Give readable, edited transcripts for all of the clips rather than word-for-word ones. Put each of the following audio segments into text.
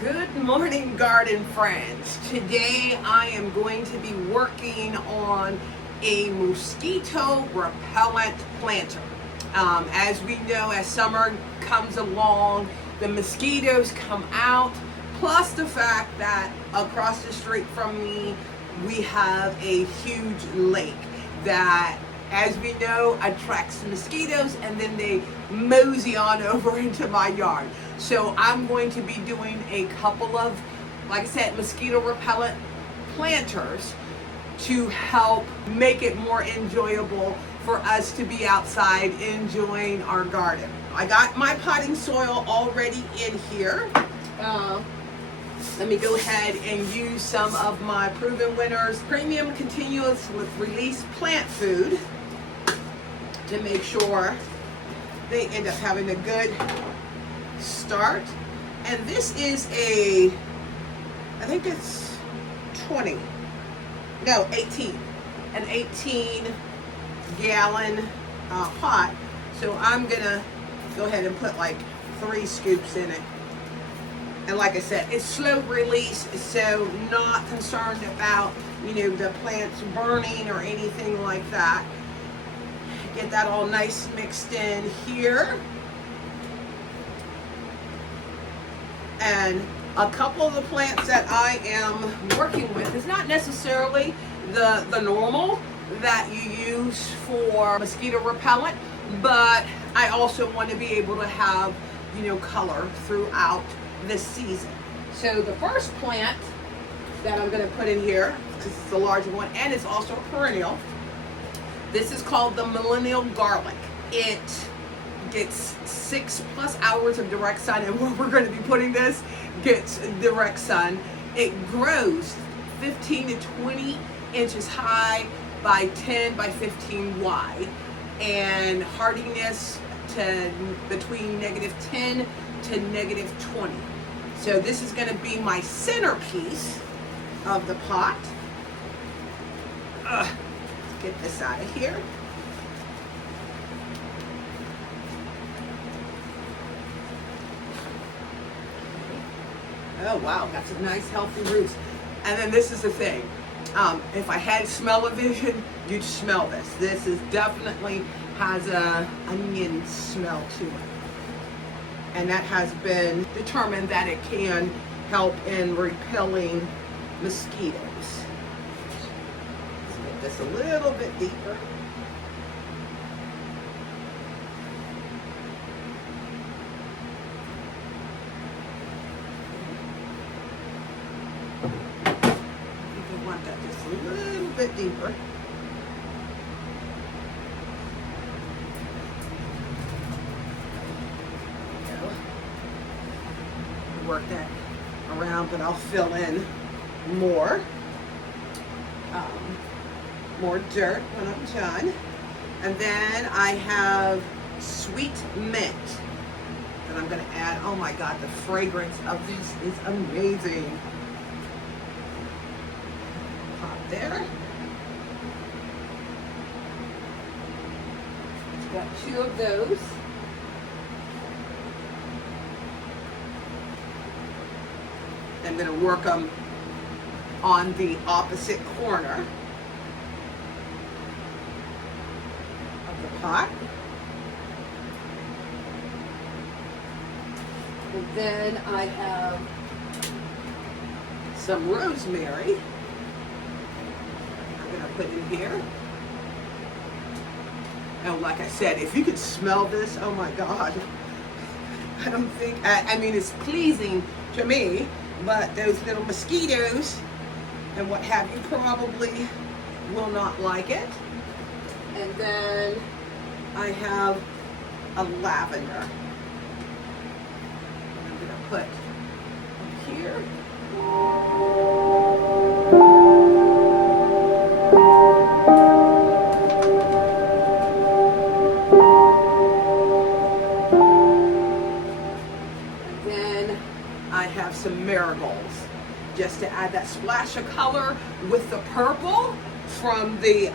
Good morning, garden friends. Today I am going to be working on a mosquito repellent planter. As we know, as summer comes along, the mosquitoes come out, plus the fact that across the street from me we have a huge lake that, as we know, attracts mosquitoes, and then they mosey on over into my yard. So I'm going to be doing a couple of, like I said, mosquito repellent planters to help make it more enjoyable for us to be outside enjoying our garden. I got my potting soil already in here. Let me go ahead and use some of my Proven Winners Premium Continuous with Release plant food to make sure they end up having a good start. And this is I think it's 18, an 18 gallon pot. So I'm gonna go ahead and put like 3 scoops in it. And like I said, it's slow release, so not concerned about, the plants burning or anything like that. Get that all nice mixed in here. And a couple of the plants that I am working with is not necessarily the normal that you use for mosquito repellent, but I also want to be able to have, color throughout the season. So the first plant that I'm going to put in here, because it's the larger one and it's also a perennial, this is called the millennial garlic. It gets 6+ hours of direct sun, and where we're going to be putting this gets direct sun. It grows 15 to 20 inches high by 10 by 15 wide, and hardiness to between -10 to -20. So this is going to be my centerpiece of the pot. Let's get this out of here. Oh wow, got some nice healthy roots. And then this is the thing. If I had smell-o-vision, you'd smell this. This is definitely has a onion smell to it. And that has been determined that it can help in repelling mosquitoes. Let's get this a little bit deeper. You want that just a little bit deeper. Work that around, but I'll fill in more dirt when I'm done. And then I have sweet mint that I'm going to add. Oh my God, the fragrance of this is amazing. Pop there. Got 2 of those. I'm going to work them on the opposite corner of the pot. And then I have some rosemary I'm going to put in here. And like I said, if you could smell this, oh my God. I don't think, I mean, it's pleasing to me. But those little mosquitoes and what have you probably will not like it. And then I have a lavender. I'm going to put here. And then I have some marigolds, just to add that splash of color with the purple from the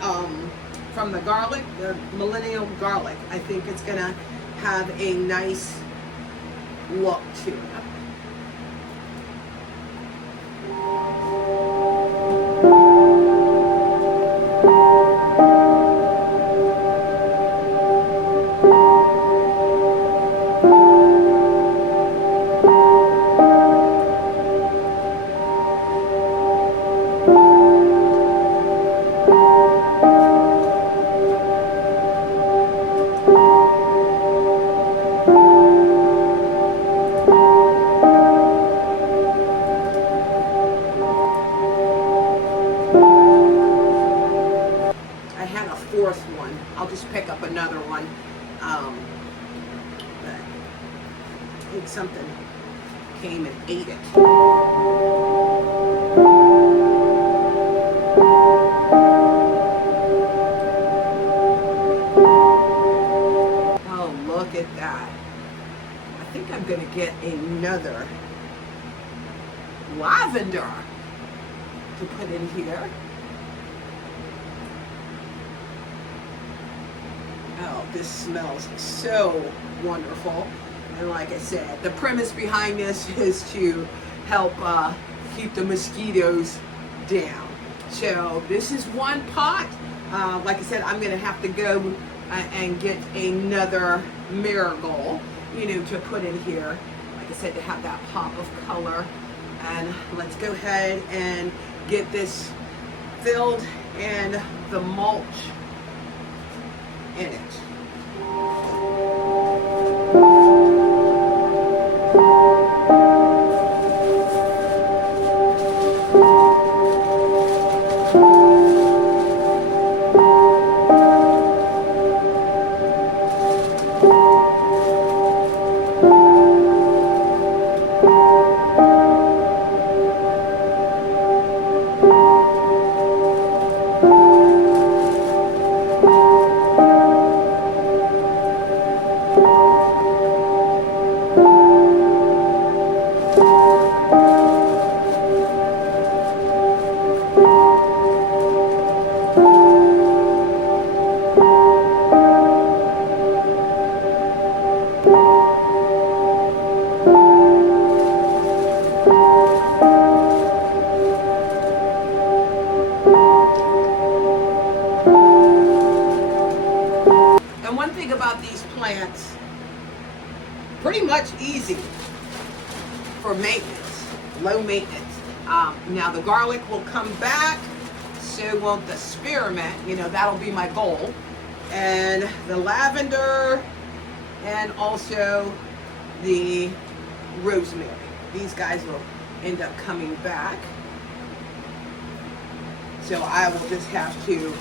garlic, the millennial garlic. I think it's gonna have a nice look to it. another one. But I think something came and ate it. Oh, look at that. I think I'm going to get another lavender to put in here. Oh, this smells so wonderful. And like I said, the premise behind this is to help keep the mosquitoes down. So this is one pot. Like I said, I'm going to have to go and get another marigold, to put in here. Like I said, to have that pop of color. And let's go ahead and get this filled and the mulch in it. About these plants, pretty much easy for maintenance, low maintenance. Now the garlic will come back, so will the spearmint, that'll be my goal, and the lavender, and also the rosemary. These guys will end up coming back, so I will just have to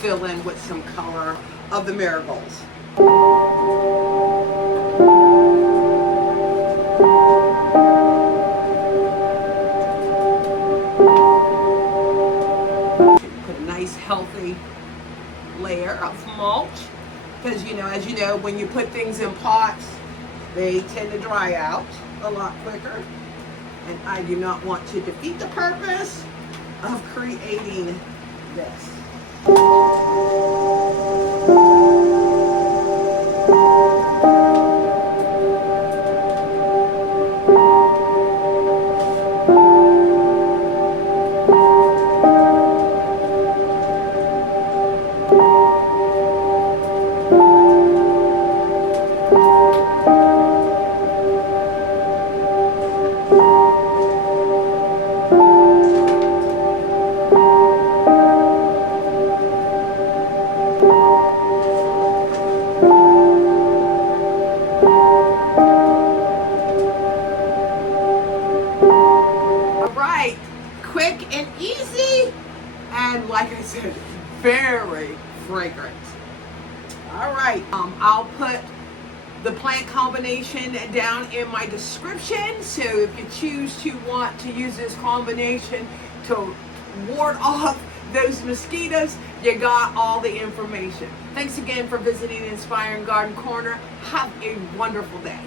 fill in with some color of the marigolds. Put a nice healthy layer of mulch, because as you know, when you put things in pots, they tend to dry out a lot quicker, and I do not want to defeat the purpose of creating this. Quick and easy, and like I said, very fragrant. All right, I'll put the plant combination down in my description, so if you want to use this combination to ward off those mosquitoes, you got all the information. Thanks again for visiting Inspiring Garden Corner. Have a wonderful day.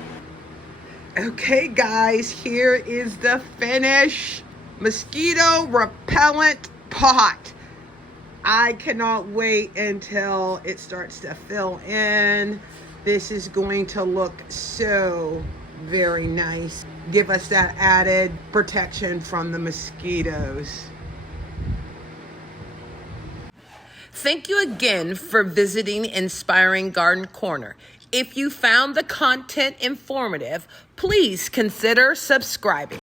Okay guys, here is the finish. Mosquito repellent pot. I cannot wait until it starts to fill in. This is going to look so very nice. Give us that added protection from the mosquitoes. Thank you again for visiting Inspiring Garden Corner. If you found the content informative, please consider subscribing.